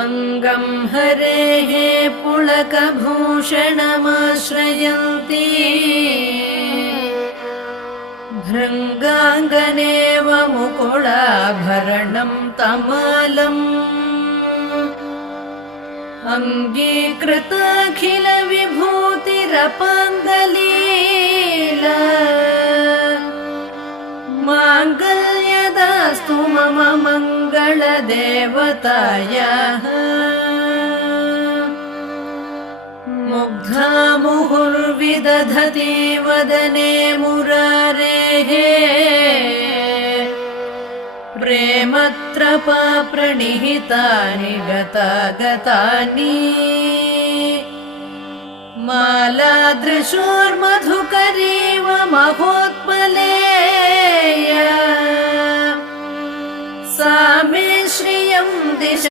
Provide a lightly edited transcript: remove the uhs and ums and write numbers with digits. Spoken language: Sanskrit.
अङ्गं हरेः पुलकभूषणमाश्रयन्ती भृङ्गाङ्गनेव मुकुलाभरणं तमालम् अङ्गीकृताखिलविभूतिरपाङ्गलीला माङ्गल्यदास्तु मम मङ्गलदेवतायाः मुग्धा मुहुर्विदधति वदने मुरारेः प्रेमत्रपा प्रणिहितानि गतागतानि मालादृशोर्मधुकरीव महोत्पलेया सा मे श्रियं दिश